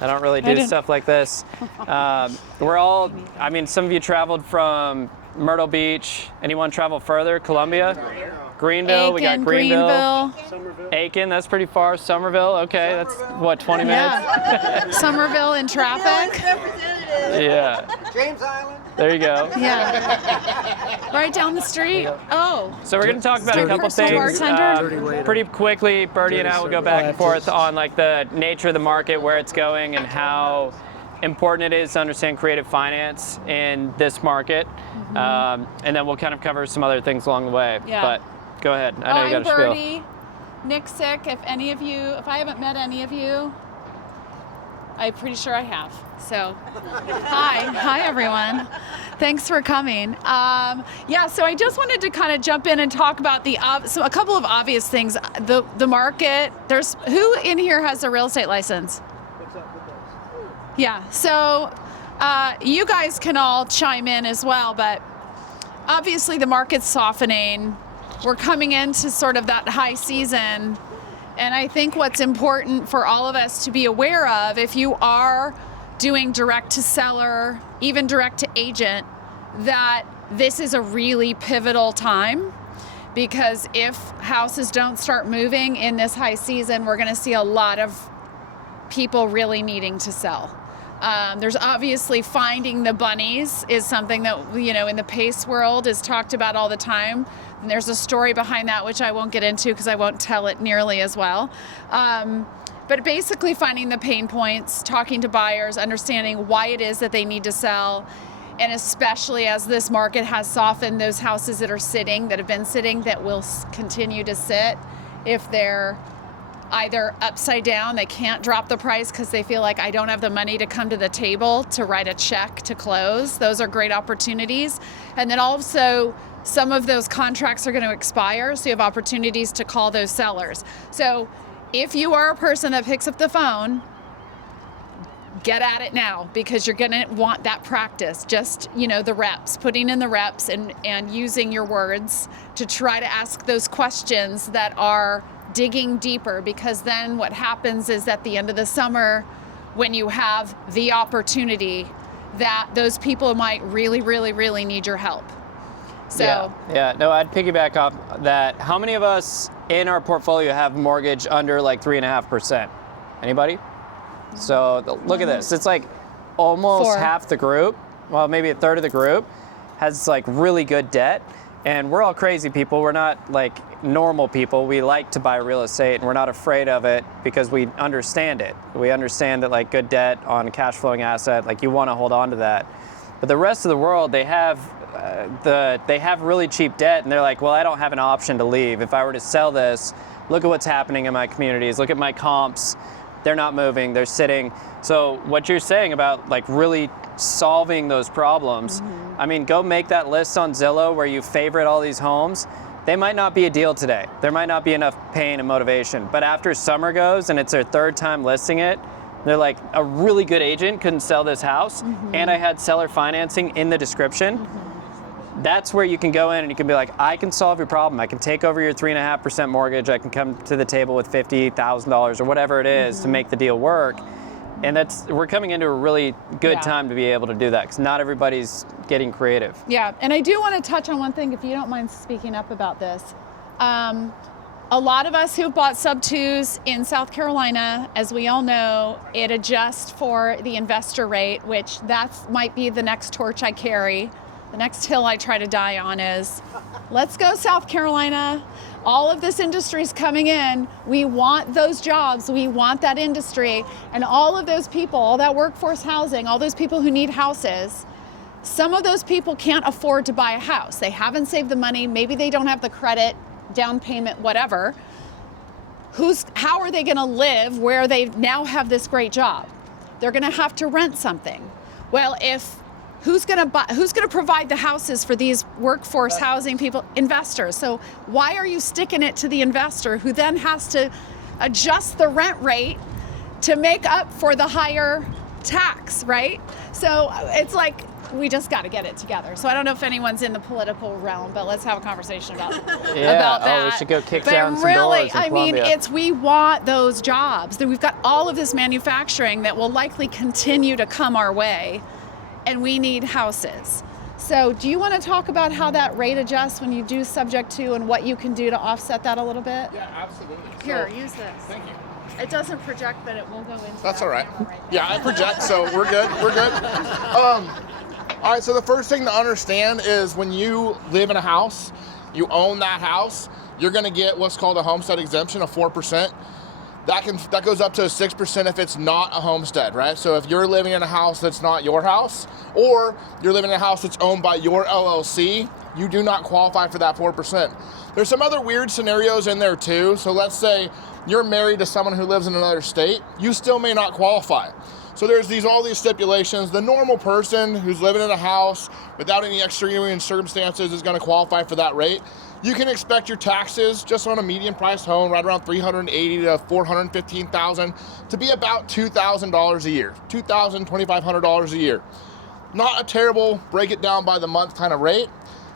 I don't really do stuff like this. We're all, I mean, some of you traveled from Myrtle Beach. Anyone travel further? Columbia? Greenville, Aiken, we got Greenville. Somerville. Aiken, that's pretty far. Somerville, okay, that's what, 20 minutes? Yeah. Somerville in traffic. Yeah. James Island. There you go. Yeah. Right down the street. Oh. So we're going to talk about a couple things pretty quickly. Birdie and I will go back and forth on like the nature of the market, where it's going, and how important it is to understand creative finance in this market. And then we'll kind of cover some other things along the way. Yeah. But go ahead. I know you got a spiel. I'm Birdie. Nicksic, if I haven't met any of you, I'm pretty sure I have. So, hi everyone. Thanks for coming. So I just wanted to kind of jump in and talk about a couple of obvious things. The market. Who in here has a real estate license? What's up with those? Yeah. So you guys can all chime in as well, but obviously the market's softening. We're coming into sort of that high season. And I think what's important for all of us to be aware of, if you are doing direct to seller, even direct to agent, that this is a really pivotal time, because if houses don't start moving in this high season, we're going to see a lot of people really needing to sell. There's obviously finding the bunnies is something that, in the PACE world is talked about all the time. And there's a story behind that, which I won't get into because I won't tell it nearly as well. But basically finding the pain points, talking to buyers, understanding why it is that they need to sell. And especially as this market has softened, those houses that have been sitting, that will continue to sit, if they're either upside down, they can't drop the price because they feel like, I don't have the money to come to the table to write a check to close. Those are great opportunities. And then also, some of those contracts are going to expire, so you have opportunities to call those sellers. So if you are a person that picks up the phone, get at it now, because you're going to want that practice. Just, the reps, putting in the reps and using your words to try to ask those questions that are digging deeper, because then what happens is at the end of the summer, when you have the opportunity, that those people might really, really, really need your help. So no, I'd piggyback off that. How many of us in our portfolio have mortgage under like 3.5%? Anybody? So look at this. It's like almost half the group, well, maybe a third of the group has like really good debt. And we're all crazy people. We're not like normal people. We like to buy real estate, and we're not afraid of it because we understand it. We understand that like good debt on a cash flowing asset, like you want to hold on to that. But the rest of the world, they have really cheap debt, and they're like, well, I don't have an option to leave. If I were to sell this, look at what's happening in my communities. Look at my comps. They're not moving. They're sitting. So what you're saying about like really solving those problems, I mean, go make that list on Zillow where you favorite all these homes. They might not be a deal today. There might not be enough pain and motivation. But after summer goes and it's their third time listing it, they're like, a really good agent couldn't sell this house, and I had seller financing in the description. That's where you can go in and you can be like, I can solve your problem. I can take over your 3.5% mortgage. I can come to the table with $50,000 or whatever it is to make the deal work. And we're coming into a really good time to be able to do that, because not everybody's getting creative. Yeah, and I do want to touch on one thing, if you don't mind speaking up about this. A lot of us who've bought SubTos in South Carolina, as we all know, it adjusts for the investor rate, which might be the next torch I carry. The next hill I try to die on is, let's go South Carolina. All of this industry is coming in. We want those jobs. We want that industry. And all of those people, all that workforce housing, all those people who need houses, some of those people can't afford to buy a house. They haven't saved the money. Maybe they don't have the credit, down payment, whatever. How are they going to live where they now have this great job? They're going to have to rent something. Well, who's going to provide the houses for these workforce housing people? Investors. So why are you sticking it to the investor, who then has to adjust the rent rate to make up for the higher tax, right? So it's like, we just got to get it together. So I don't know if anyone's in the political realm, but let's have a conversation about Yeah. about that. Oh, we should go kick but down some really, doors in I mean, Columbia. we want those jobs. We've got all of this manufacturing that will likely continue to come our way, and we need houses. So do you want to talk about how that rate adjusts when you do subject to and what you can do to offset that a little bit? Yeah, absolutely. Here, So- use this. Thank you. It doesn't project, but it will go into That's that all right. camera there. Yeah, I project, so we're good. We're good. All right, so the first thing to understand is when you live in a house, you own that house, you're going to get what's called a homestead exemption of 4%. That goes up to 6% if it's not a homestead, right? So if you're living in a house that's not your house, or you're living in a house that's owned by your LLC, you do not qualify for that 4%. There's some other weird scenarios in there too. So let's say you're married to someone who lives in another state, you still may not qualify. So there's all these stipulations. The normal person who's living in a house without any extraneous circumstances is going to qualify for that rate. You can expect your taxes just on a median priced home right around $380,000 to $415,000 to be about $2,000 a year, $2,000, $2,500 a year. Not a terrible break it down by the month kind of rate.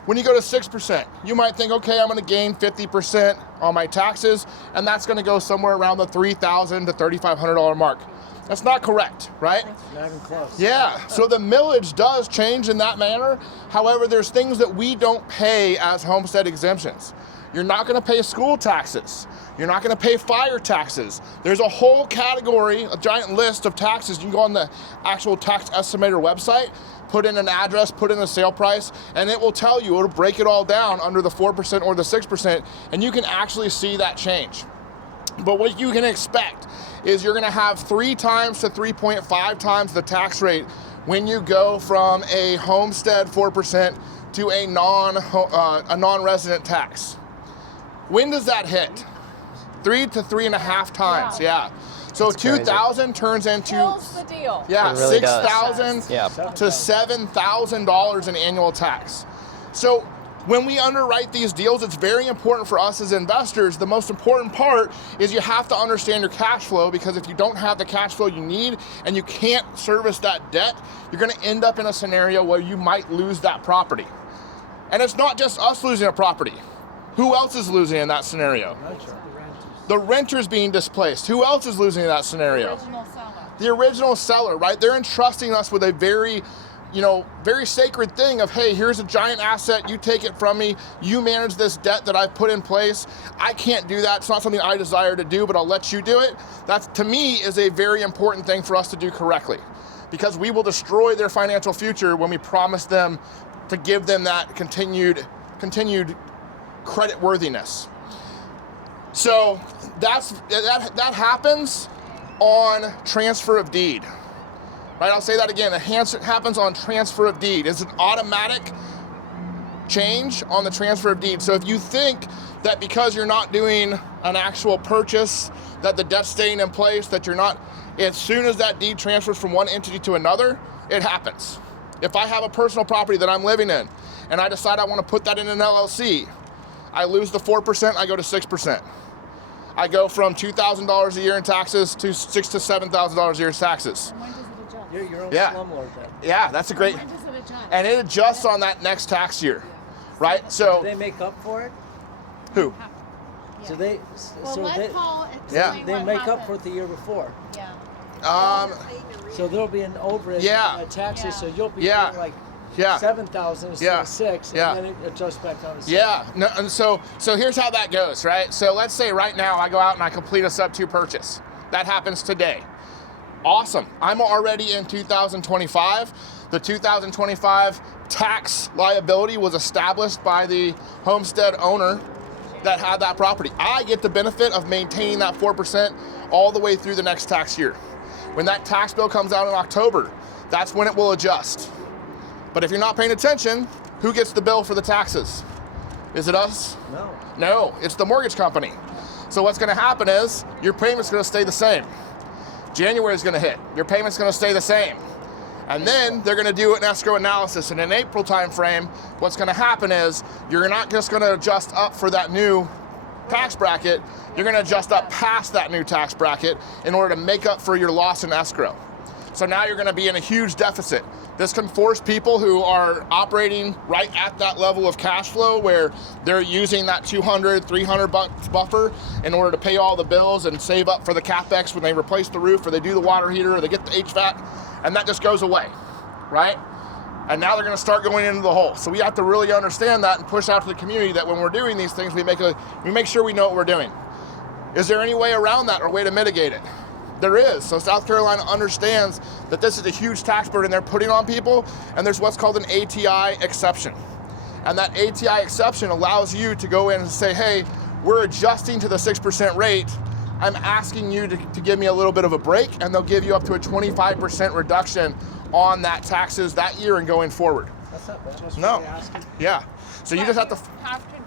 When you go to 6%, you might think, okay, I'm going to gain 50% on my taxes, and that's going to go somewhere around the $3,000 to $3,500 mark. That's not correct, right? Not even close. Yeah, so the millage does change in that manner. However, there's things that we don't pay as homestead exemptions. You're not going to pay school taxes. You're not going to pay fire taxes. There's a whole category, a giant list of taxes. You can go on the actual tax estimator website, put in an address, put in a sale price, and it will tell you, it'll break it all down under the 4% or the 6%, and you can actually see that change. But what you can expect is you're gonna have 3 times to 3.5 times the tax rate when you go from a homestead 4% to a non-resident tax. When does that hit? 3 to 3.5 times, yeah. So That's crazy. 2,000 turns into, Kills the deal. yeah, It really does. 6,000 Yeah. to $7,000 in annual tax. So when we underwrite these deals, it's very important for us as investors. The most important part is you have to understand your cash flow, because if you don't have the cash flow you need and you can't service that debt, you're gonna end up in a scenario where you might lose that property. And it's not just us losing a property. Who else is losing in that scenario? The renter's being displaced. Who else is losing in that scenario? Original seller. The original seller, right? They're entrusting us with a very sacred thing of, hey, here's a giant asset, you take it from me, you manage this debt that I've put in place. I can't do that, it's not something I desire to do, but I'll let you do it. That, to me, is a very important thing for us to do correctly, because we will destroy their financial future when we promise them to give them that continued credit worthiness. So that happens on transfer of deed. Right, I'll say that again. It happens on transfer of deed. It's an automatic change on the transfer of deed. So if you think that because you're not doing an actual purchase, that the debt's staying in place, that you're not, as soon as that deed transfers from one entity to another, it happens. If I have a personal property that I'm living in and I decide I want to put that in an LLC, I lose the 4%, I go to 6%. I go from $2,000 a year in taxes to $6,000 to $7,000 a year in taxes. And when does it adjust? You're your own Yeah. slumlord then. Yeah, that's a great, When does it adjust? and it adjusts on that next tax year, right? So, Do they make up for it? who? So they, Well, so let they, Paul Yeah. explain they what make up happened. for it the year before. Yeah. So there'll be an overage Yeah. taxes, Yeah. so you'll be Yeah. paying like Yeah. 7,000 instead Yeah. of 6, Yeah. and then it adjusts back down to 6. Yeah, no, and so here's how that goes, right? So let's say right now I go out and I complete a SubTo purchase. That happens today. Awesome. I'm already in 2025. The 2025 tax liability was established by the homestead owner that had that property. I get the benefit of maintaining that 4% all the way through the next tax year. When that tax bill comes out in October, that's when it will adjust. But if you're not paying attention, who gets the bill for the taxes? Is it us? No. No, it's the mortgage company. So what's gonna happen is your payment's gonna stay the same. January's gonna hit, your payment's gonna stay the same. And then they're gonna do an escrow analysis. And in April timeframe, what's gonna happen is you're not just gonna adjust up for that new tax bracket, you're gonna adjust up past that new tax bracket in order to make up for your loss in escrow. So now you're going to be in a huge deficit. This can force people who are operating right at that level of cash flow where they're using that 200, 300 bucks buffer in order to pay all the bills and save up for the CapEx when they replace the roof or they do the water heater or they get the HVAC, and that just goes away, right? And now they're going to start going into the hole. So we have to really understand that and push out to the community that when we're doing these things, we make sure we know what we're doing. Is there any way around that or way to mitigate it? There is. So South Carolina understands that this is a huge tax burden they're putting on people, and there's what's called an ATI exception. And that ATI exception allows you to go in and say, hey, we're adjusting to the 6% rate. I'm asking you to give me a little bit of a break, and they'll give you up to a 25% reduction on that taxes that year and going forward. That's not bad. That's No. what they asking. Yeah. So you just have to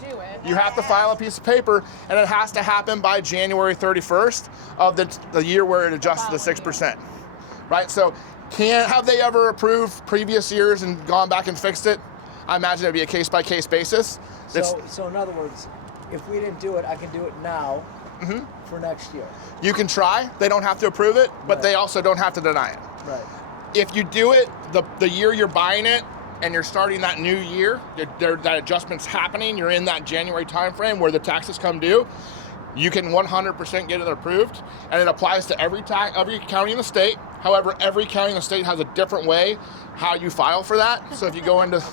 do it. You have to file a piece of paper, and it has to happen by January 31st of the year where it adjusts to the 6%, right? So have they ever approved previous years and gone back and fixed it? I imagine it'd be a case-by-case basis. So in other words, if we didn't do it, I can do it now for next year. You can try. They don't have to approve it, but Right. they also don't have to deny it. Right. If you do it the year you're buying it, and you're starting that new year, that adjustment's happening, you're in that January timeframe where the taxes come due, you can 100% get it approved, and it applies to every county in the state. However, every county in the state has a different way how you file for that. So if you go into,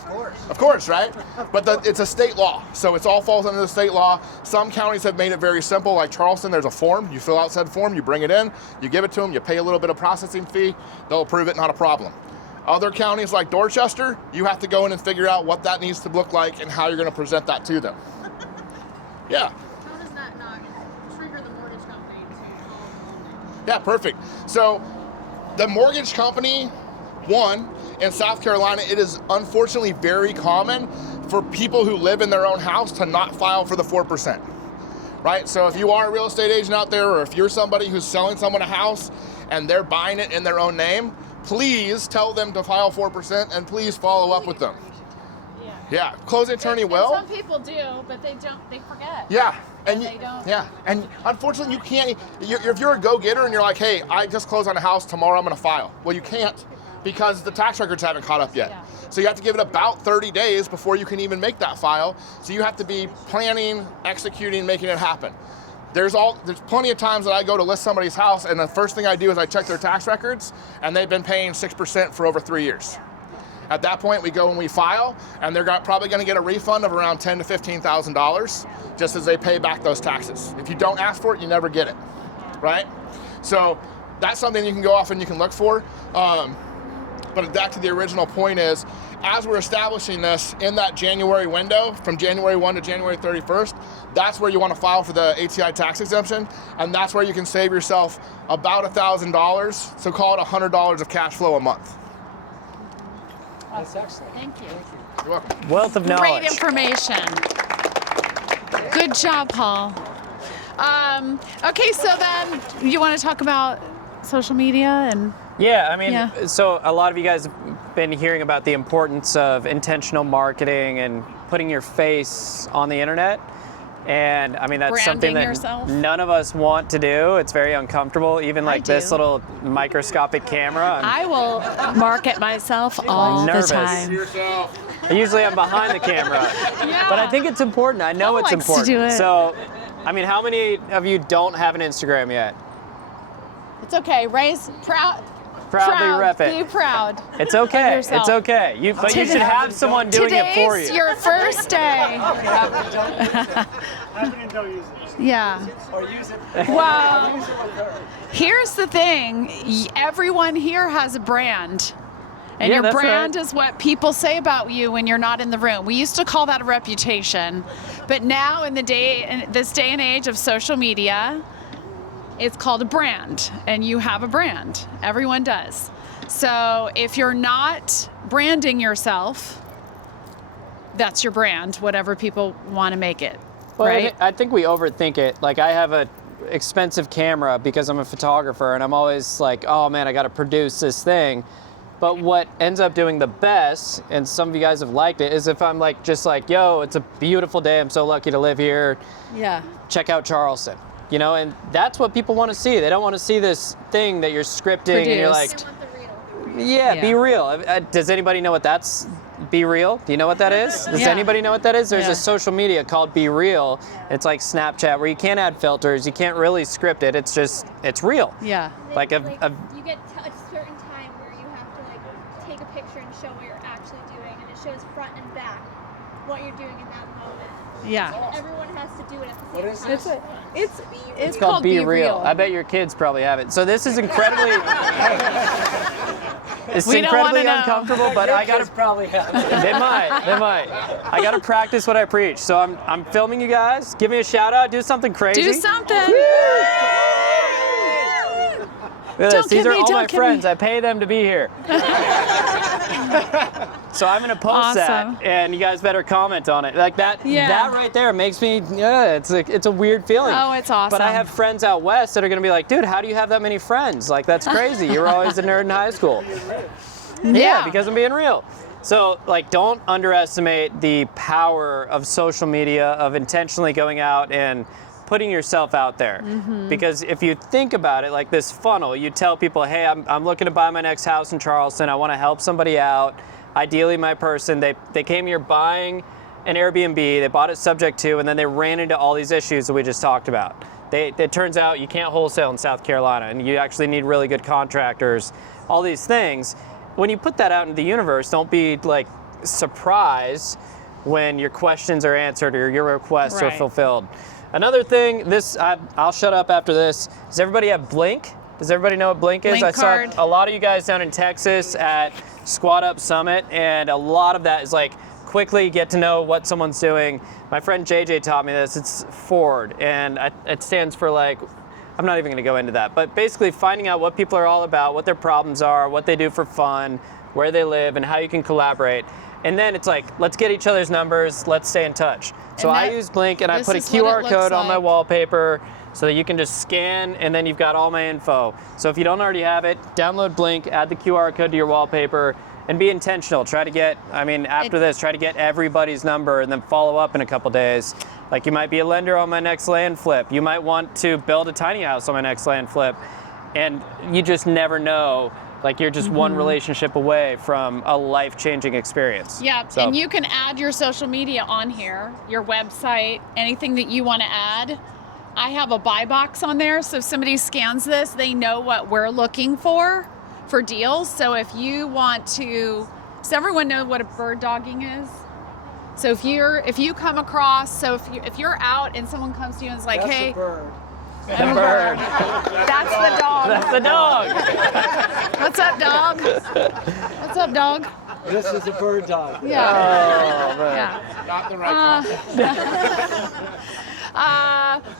of course, right? But it's a state law, so it all falls under the state law. Some counties have made it very simple, like Charleston. There's a form. You fill out said form, you bring it in, you give it to them, you pay a little bit of processing fee, they'll approve it, not a problem. Other counties like Dorchester, you have to go in and figure out what that needs to look like and how you're going to present that to them. Yeah. How does that not trigger the mortgage company to call the loan? Yeah, perfect. So the mortgage company, one, in South Carolina, it is unfortunately very common for people who live in their own house to not file for the 4%. Right? So if you are a real estate agent out there, or if you're somebody who's selling someone a house and they're buying it in their own name, please tell them to file 4% and please follow up with them. Yeah, closing attorney will. Some people do, but they forget. Yeah, and They don't. yeah, and unfortunately you can't. If you're a go-getter and you're like, hey, I just closed on a house, tomorrow I'm going to file. Well, you can't because the tax records haven't caught up yet. Yeah. So you have to give it about 30 days before you can even make that file. So you have to be planning, executing, making it happen. There's plenty of times that I go to list somebody's house, and the first thing I do is I check their tax records, and they've been paying 6% for over 3 years. At that point, we go and we file, and they're probably going to get a refund of around $10,000 to $15,000 just as they pay back those taxes. If you don't ask for it, you never get it, right? So that's something you can go off and you can look for. But back to the original point is, as we're establishing this in that January window, from January 1 to January 31st, that's where you want to file for the ATI tax exemption, and that's where you can save yourself about $1,000, so call it $100 of cash flow a month. That's excellent. Thank you. You're welcome. Wealth of knowledge. Great information. Good job, Paul. Okay, so then you want to talk about social media and Yeah, I mean, Yeah. so a lot of you guys have been hearing about the importance of intentional marketing and putting your face on the internet. And I mean, that's something Branding that yourself. none of us want to do. It's very uncomfortable. Even like this do. little microscopic camera. I will market myself all nervous. the time. Usually I'm behind the camera. Yeah. But I think it's important. I know Paul it's likes to important. do it. So, I mean, how many of you don't have an Instagram yet? It's okay. Raise proud. Proudly rep it. Be proud. It's okay. of yourself. It's okay. But you should have someone doing it for you. Today's your first day. Happen and don't use it. Yeah. Or use it. Well, Use it with her. here's the thing. Everyone here has a brand. And Yeah, your that's brand right. is what people say about you when you're not in the room. We used to call that a reputation. But now in this day and age of social media, it's called a brand, and you have a brand. Everyone does. So if you're not branding yourself, that's your brand, whatever people want to make it, Well, right? I think we overthink it. Like, I have a expensive camera because I'm a photographer, and I'm always like, oh man, I got to produce this thing. But what ends up doing the best, and some of you guys have liked it, is if I'm like, just like, yo, it's a beautiful day. I'm so lucky to live here. Yeah. Check out Charleston. You know, and that's what people want to see. They don't want to see this thing that you're scripting and you're like, Produced. They want the real. Yeah, be real. Does anybody know what that's? Be Real? Do you know what that is? Does anybody know what that is? There's a social media called Be Real. It's like Snapchat where you can't add filters, you can't really script it. It's real. Yeah. Like you get a certain time where you have to like take a picture and show what you're actually doing, and it shows front and back what you're doing in that moment. Yeah. So everyone has to do it at the same time. It's called Be Real. I bet your kids probably have it. So this is incredibly it's We don't wanna incredibly know. uncomfortable, but I gotta probably have it. They might. I gotta practice what I preach. So I'm filming you guys. Give me a shout out. Do something crazy. Do something. Look at this. These are all my friends. I pay them to be here. So I'm gonna post that, and you guys better comment on it. Like that. Yeah. That right there makes me. It's a weird feeling. Oh, it's awesome. But I have friends out west that are gonna be like, dude, how do you have that many friends? Like that's crazy. You were always a nerd in high school. Yeah, because I'm being real. So, like, don't underestimate the power of social media, of intentionally going out and putting yourself out there. Because if you think about it, like this funnel, you tell people, hey, I'm looking to buy my next house in Charleston. I want to help somebody out. Ideally, my person, they came here buying an Airbnb, they bought it subject to, and then they ran into all these issues that we just talked about. It turns out you can't wholesale in South Carolina, and you actually need really good contractors, all these things. When you put that out into the universe, don't be like surprised when your questions are answered or your requests are fulfilled. Another thing, I'll shut up after this. Does everybody have Blink? Does everybody know what Blink is? Blink card. Saw a lot of you guys down in Texas at Squad Up Summit, and a lot of that is like quickly get to know what someone's doing. My friend JJ taught me this. It's Ford, and it stands for like, I'm not even going to go into that, but basically finding out what people are all about, what their problems are, what they do for fun, where they live, and how you can collaborate. And then it's like, let's get each other's numbers, let's stay in touch. So I use Blink, and I put a QR code on my wallpaper so that you can just scan, and then you've got all my info. So if you don't already have it, download Blink, add the QR code to your wallpaper, and be intentional. Try to get, after this, try to get everybody's number and then follow up in a couple days. Like you might be a lender on my next land flip. You might want to build a tiny house on my next land flip. And you just never know. Like you're just one relationship away from a life-changing experience. Yeah, So, and you can add your social media on here, your website, anything that you want to add. I have a buy box on there, so if somebody scans this, they know what we're looking for deals. So if you want to, does everyone know what a bird dogging is? So if you come across, if you're out and someone comes to you and is like, That's hey, a bird. I'm a bird. That's the dog. That's the dog. What's up, dog? What's up, dog? This is a bird dog. Yeah. Oh, man. Yeah. Not the right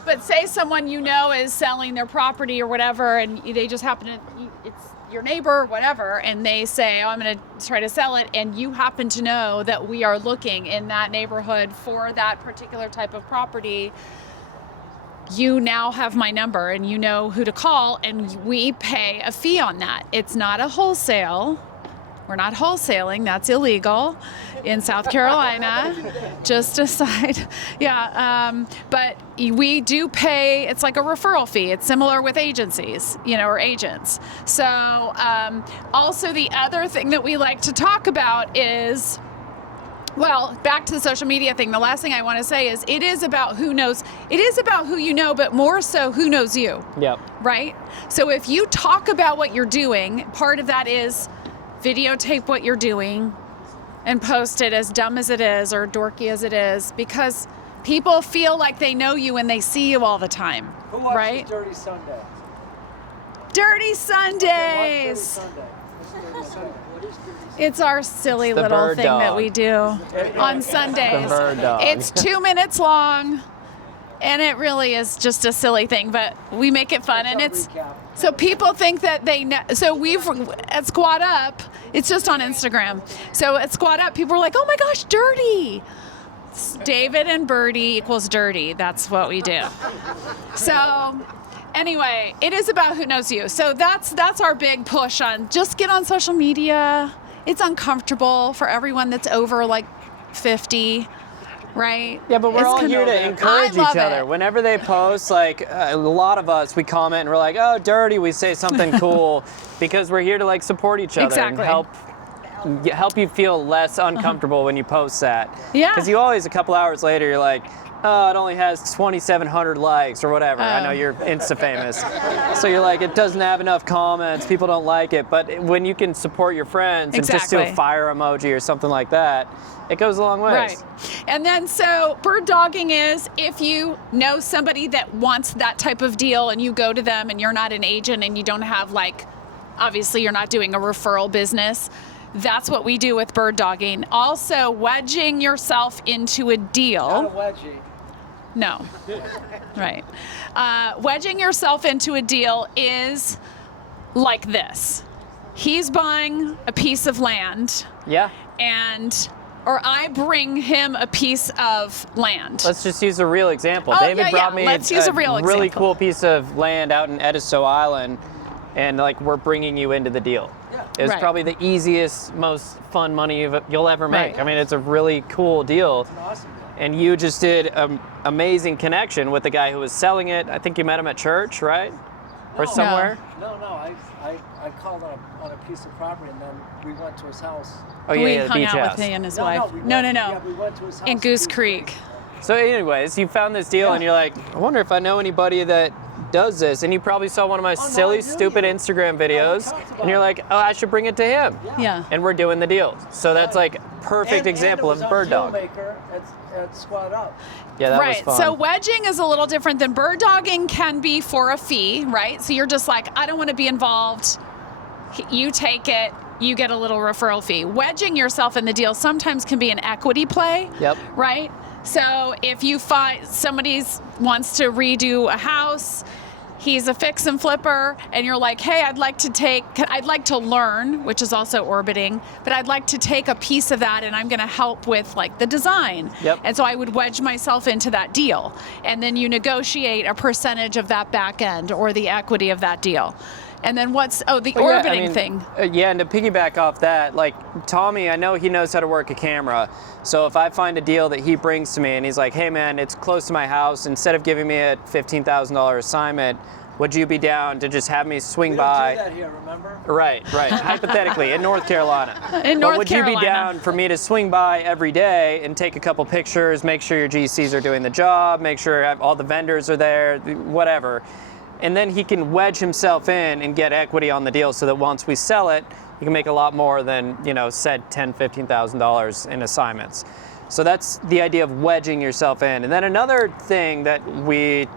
But say someone you know is selling their property or whatever, and they just happen to, it's your neighbor or whatever, and they say, oh, I'm going to try to sell it, and you happen to know that we are looking in that neighborhood for that particular type of property, you now have my number and you know who to call, and we pay a fee on that. It's not a wholesale. We're not wholesaling. That's illegal in South Carolina. Just aside. Yeah. But we do pay, it's like a referral fee. It's similar with agencies, or agents. So also the other thing that we like to talk about is, well, back to the social media thing, the last thing I want to say is it is about who knows. It is about who you know, but more so who knows you. Yep. Right? So if you talk about what you're doing, part of that is videotape what you're doing and post it, as dumb as it is or dorky as it is, because people feel like they know you and they see you all the time. Who watches right? Dirty Sunday? Dirty Watch Sundays. Sunday. What's Dirty Sunday? What is Dirty Sunday? It's our silly It's the little bird thing dog. that we do on Sundays. The bird dog. It's 2 minutes long, and it really is just a silly thing, but we make it fun, and it's so people think that they know. So we've at Squad Up, it's just on Instagram. So at Squad Up, people are like, "Oh my gosh, Dirty!" It's David and Birdie equals Dirty. That's what we do. So. Anyway, it is about who knows you. So that's our big push on just get on social media. It's uncomfortable for everyone that's over like 50. right? Yeah, but we're It's all con- here to encourage I love each other. it. Whenever they post, like a lot of us, we comment and we're like, "Oh, dirty." We say something cool because we're here to like support each other Exactly. and help you feel less uncomfortable when you post that. Yeah. Because you always a couple hours later you're like, "Oh, it only has 2,700 likes or whatever." I know you're Insta famous, so you're like, it doesn't have enough comments. People don't like it. But when you can support your friends and just do a Exactly. fire emoji or something like that, it goes a long way. Right. And then so bird dogging is if you know somebody that wants that type of deal and you go to them and you're not an agent and you don't have like, obviously you're not doing a referral business. That's what we do with bird dogging. Also wedging yourself into a deal. Not a wedgie. No. Right. Wedging yourself into a deal is like this. He's buying a piece of land Yeah. or I bring him a piece of land. Let's just use a real example. Oh, David yeah, brought yeah. me Let's use a real really example. cool piece of land out in Edisto Island, and like we're bringing you into the deal. Yeah. It's Right. probably the easiest, most fun money you'll ever make. Right. I mean, it's a really cool deal. It's an awesome deal. And you just did an amazing connection with the guy who was selling it. I think you met him at church, right? Or No. somewhere? No. I called on a piece of property and then we went to his house. Oh yeah, we yeah, the hung beach out house. with he and his No, wife. we No. went- Yeah, we went to his house In Goose Creek. So anyways, you found this deal and you're like, I wonder if I know anybody that does this. And you probably saw one of my no, silly, I knew stupid you. Instagram we videos. talked about And you're it. like, oh, I should bring it to him. Yeah. And we're doing the deal. So that's like perfect example of bird dog. At Squad Up. Yeah, that Right. was fun. So wedging is a little different than bird dogging can be for a fee, right? So you're just like, I don't want to be involved. You take it, you get a little referral fee. Wedging yourself in the deal sometimes can be an equity play. Yep. Right? So if you find somebody wants to redo a house, he's a fix and flipper, and you're like, hey, I'd like to learn, which is also orbiting, but I'd like to take a piece of that and I'm going to help with like the design. Yep. And so I would wedge myself into that deal. And then you negotiate a percentage of that back end or the equity of that deal. And then the Well, yeah, orbiting thing. Yeah, and to piggyback off that, like Tommy, I know he knows how to work a camera. So if I find a deal that he brings to me and he's like, hey man, it's close to my house, instead of giving me a $15,000 assignment, would you be down to just have me swing We by? don't do that here, remember? Right. Hypothetically, in North Carolina. In But North would Carolina. you be down for me to swing by every day and take a couple pictures, make sure your GCs are doing the job, make sure all the vendors are there, whatever. And then he can wedge himself in and get equity on the deal so that once we sell it, he can make a lot more than, said $10,000, $15,000 in assignments. So that's the idea of wedging yourself in. And then another thing that we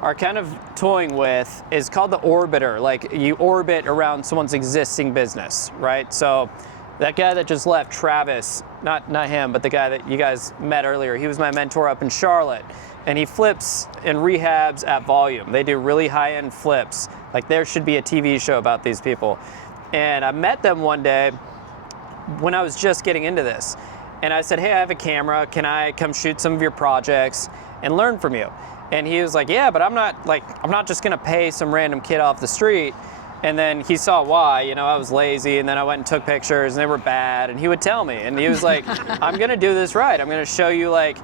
are kind of toying with is called the orbiter. Like you orbit around someone's existing business, right? So that guy that just left, Travis, not him, but the guy that you guys met earlier, he was my mentor up in Charlotte. And he flips and rehabs at volume. They do really high-end flips. Like there should be a TV show about these people. And I met them one day when I was just getting into this. And I said, hey, I have a camera. Can I come shoot some of your projects and learn from you? And he was like, yeah, but I'm not just gonna pay some random kid off the street. And then he saw why, I was lazy, and then I went and took pictures and they were bad. And he would tell me, and he was like, I'm gonna do this right. I'm gonna show you like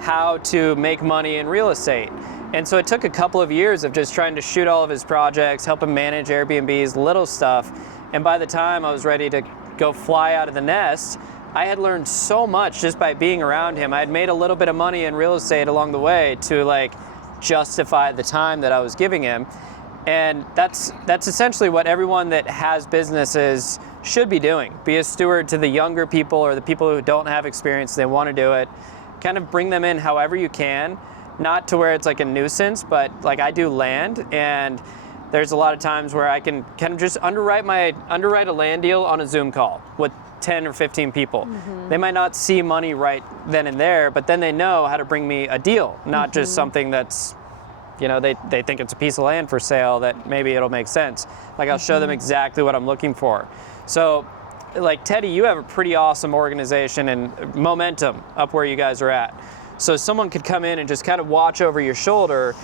how to make money in real estate. And so it took a couple of years of just trying to shoot all of his projects, help him manage Airbnbs, little stuff. And by the time I was ready to go fly out of the nest, I had learned so much just by being around him. I had made a little bit of money in real estate along the way to like justify the time that I was giving him. And that's essentially what everyone that has businesses should be doing. Be a steward to the younger people or the people who don't have experience, they want to do it. Kind of bring them in however you can, not to where it's like a nuisance, but like I do land, and there's a lot of times where I can kind of just underwrite a land deal on a Zoom call with 10 or 15 people. Mm-hmm. They might not see money right then and there, but then they know how to bring me a deal, not just something that's, they think it's a piece of land for sale that maybe it'll make sense. Like I'll show them exactly what I'm looking for. So like Teddy, you have a pretty awesome organization and momentum up where you guys are at. So someone could come in and just kind of watch over your shoulder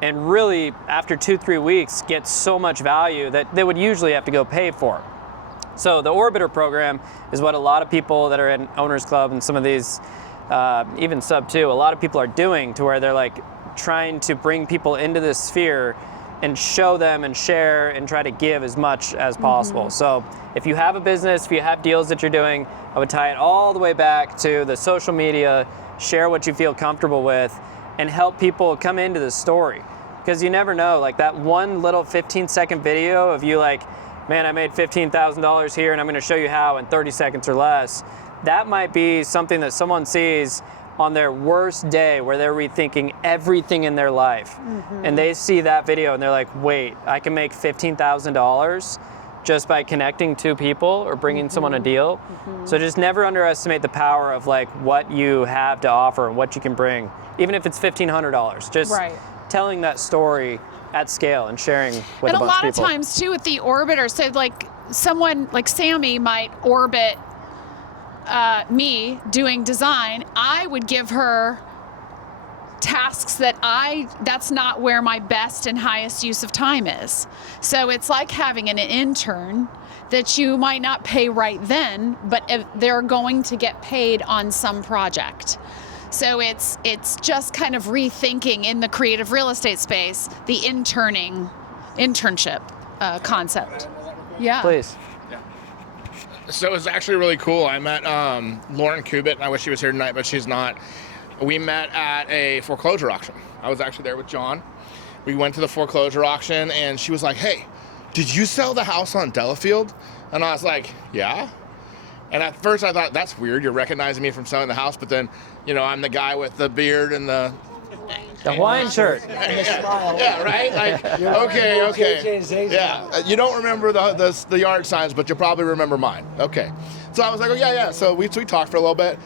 and really, after 2-3 weeks, get so much value that they would usually have to go pay for. So the Orbiter program is what a lot of people that are in Owners Club and some of these even SubTo, a lot of people are doing, to where they're like trying to bring people into this sphere and show them and share and try to give as much as possible. So if you have a business, if you have deals that you're doing, I would tie it all the way back to the social media, share what you feel comfortable with, and help people come into the story. Because you never know, like that one little 15-second video of you like, man, I made $15,000 here and I'm gonna show you how in 30 seconds or less. That might be something that someone sees on their worst day where they're rethinking everything in their life. And they see that video and they're like, wait, I can make $15,000 just by connecting two people or bringing someone a deal. So just never underestimate the power of like what you have to offer and what you can bring, even if it's $1,500. Just telling that story at scale and sharing with a bunch of people. And a lot of times too with the orbiter, so like someone like Sammy might orbit me doing design. I would give her tasks that's not where my best and highest use of time is. So it's like having an intern that you might not pay right then, but if they're going to get paid on some project. So it's just kind of rethinking in the creative real estate space, the internship concept. Yeah. Please. So it was actually really cool. I met Lauren Kubit, and I wish she was here tonight, but she's not. We met at a foreclosure auction. I was actually there with John. We went to the foreclosure auction, and she was like, hey, did you sell the house on Delafield? And I was like, yeah. And at first I thought, that's weird, you're recognizing me from selling the house, but then, you know, I'm the guy with the beard and the Hawaiian shirt. And the smile. Yeah, right? Like, okay. Yeah, you don't remember the yard signs, but you'll probably remember mine. Okay. So I was like, oh, yeah. So we talked for a little bit.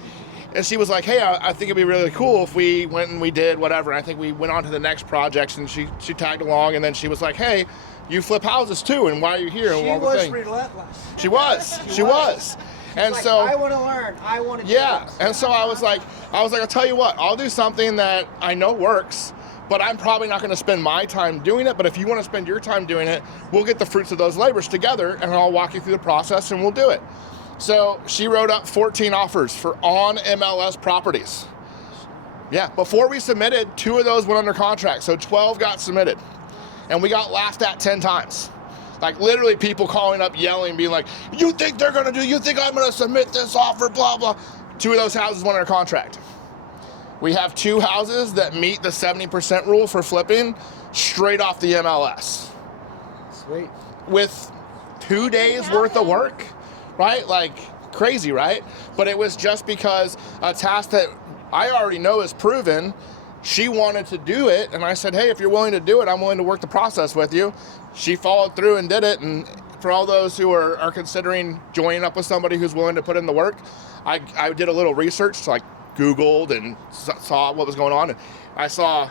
And she was like, hey, I think it'd be really cool if we went and we did whatever. And I think we went on to the next projects, and she tagged along. And then she was like, hey, you flip houses too, and why are you here? She was relentless. She was. And like, so I want to learn. I want to do this. And so I was like, I'll tell you what, I'll do something that I know works, but I'm probably not going to spend my time doing it. But if you want to spend your time doing it, we'll get the fruits of those labors together, and I'll walk you through the process, and we'll do it. So she wrote up 14 offers for on MLS properties. Yeah, before we submitted, 2 of those went under contract, so 12 got submitted. And we got laughed at 10 times. Like literally people calling up, yelling, being like, you think they're gonna do, you think I'm gonna submit this offer, blah, blah. 2 of those houses went under contract. We have 2 houses that meet the 70% rule for flipping straight off the MLS. Sweet. With 2 days worth of work, right? Like crazy, right? But it was just because a task that I already know is proven, she wanted to do it, and I said, hey, if you're willing to do it, I'm willing to work the process with you. She followed through and did it, and for all those who are considering joining up with somebody who's willing to put in the work, I did a little research, so I Googled and saw what was going on, and I saw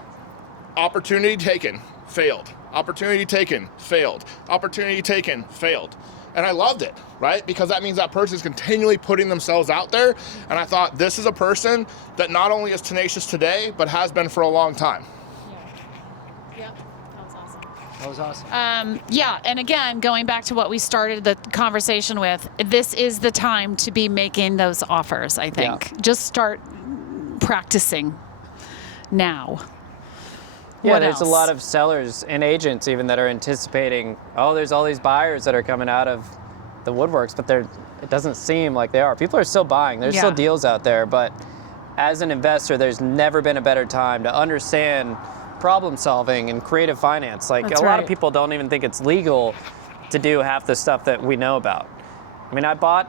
opportunity taken, failed. Opportunity taken, failed. Opportunity taken, failed. And I loved it, right? Because that means that person is continually putting themselves out there. And I thought, this is a person that not only is tenacious today, but has been for a long time. Yeah. Yep. That was awesome. That was awesome. Yeah, and again, going back to what we started the conversation with, this is the time to be making those offers, I think. Yeah. Just start practicing now. Yeah, What there's else? a lot of sellers and agents even that are anticipating, oh, there's all these buyers that are coming out of the woodworks, but it doesn't seem like they are. People are still buying. There's still deals out there, but as an investor, there's never been a better time to understand problem solving and creative finance. Like That's a lot right. of people don't even think it's legal to do half the stuff that we know about. I mean, I bought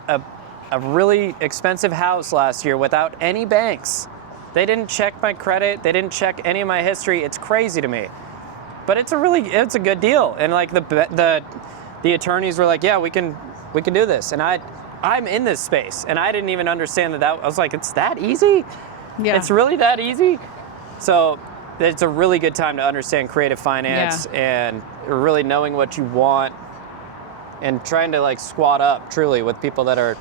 a really expensive house last year without any banks. They didn't check my credit. They didn't check any of my history. It's crazy to me, but it's a good deal. And like the attorneys were like, yeah, we can do this. And I'm in this space, and I didn't even understand that. I was like, it's that easy? Yeah. It's really that easy? So it's a really good time to understand creative finance and really knowing what you want and trying to like squat up truly with people that are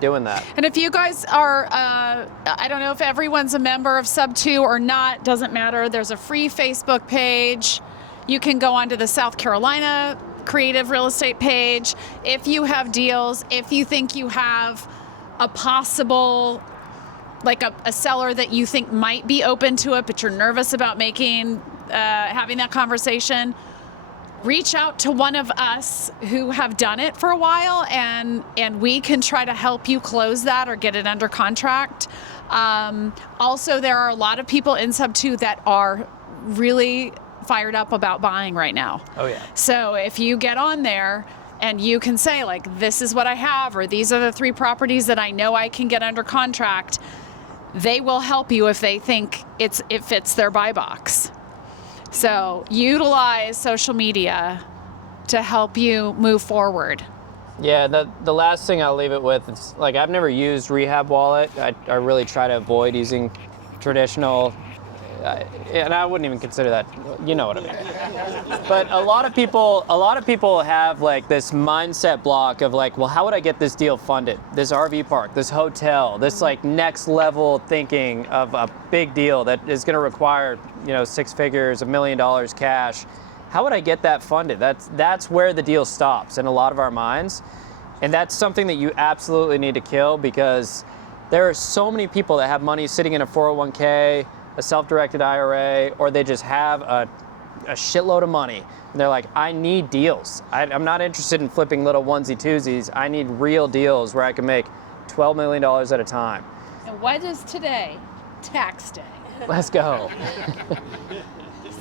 doing that. And if you guys are, I don't know if everyone's a member of SubTo or not, doesn't matter. There's a free Facebook page. You can go onto the South Carolina Creative Real Estate page. If you have deals, if you think you have a possible like a seller that you think might be open to it, but you're nervous about having that conversation, reach out to one of us who have done it for a while, and we can try to help you close that or get it under contract. Also, there are a lot of people in SubTo that are really fired up about buying right now. Oh yeah. So if you get on there and you can say, like, this is what I have, or these are the 3 properties that I know I can get under contract, they will help you if they think it fits their buy box. So utilize social media to help you move forward. Yeah, the last thing I'll leave it with is, like, I've never used Rehab Wallet. I really try to avoid using traditional, and I wouldn't even consider that, you know what I mean. But a lot of people have like this mindset block of like, well, how would I get this deal funded? This RV park, this hotel, this like next level thinking of a big deal that is going to require, 6 figures, $1 million cash. How would I get that funded? That's where the deal stops in a lot of our minds. And that's something that you absolutely need to kill, because there are so many people that have money sitting in a 401k, a self-directed IRA, or they just have a shitload of money. And they're like, I need deals. I'm not interested in flipping little onesie-twosies. I need real deals where I can make $12 million at a time. And what is today? Tax day. Let's go.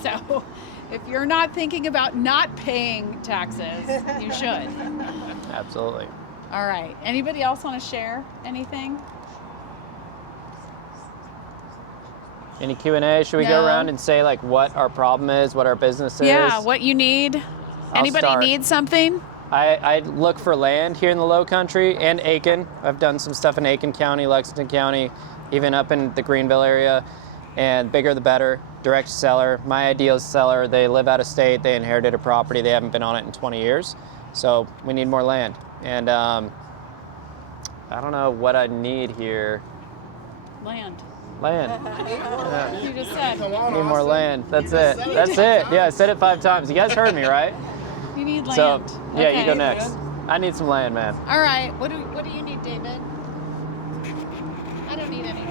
So if you're not thinking about not paying taxes, you should. Absolutely. All right. Anybody else want to share anything? Any Q&A? Should we go No. around and say like what our problem is, what our business is? Yeah, what you need. Anybody start. need something? I look for land here in the Low Country and Aiken. I've done some stuff in Aiken County, Lexington County, even up in the Greenville area. And bigger the better. Direct seller. My ideal seller, they live out of state, they inherited a property, they haven't been on it in 20 years. So we need more land. And I don't know what I need here. Land. Land. You just said Need more land. That's it. That's it. Yeah, I said it 5 times. You guys heard me, right? you need land. So, yeah, Okay. you go next. I need some land, man. All right. What do you need, David? I don't need anything.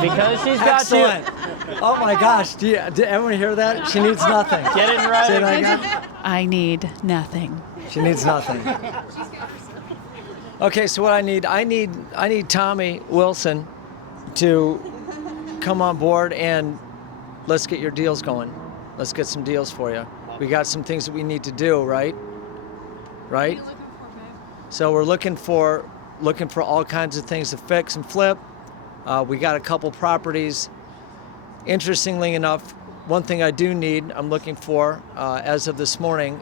Because she's got Excellent. you. Oh my gosh, did everyone hear that? She needs nothing. Get it Say right. that again. I need nothing. She needs nothing. Okay, so what I need Tommy Wilson to come on board and let's get your deals going. Let's get some deals for you. We got some things that we need to do, right? Right? So we're looking for all kinds of things to fix and flip. We got a couple properties. Interestingly enough, one thing I do need, I'm looking for, as of this morning,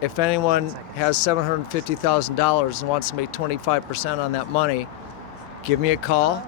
if anyone has $750,000 and wants to make 25% on that money, give me a call.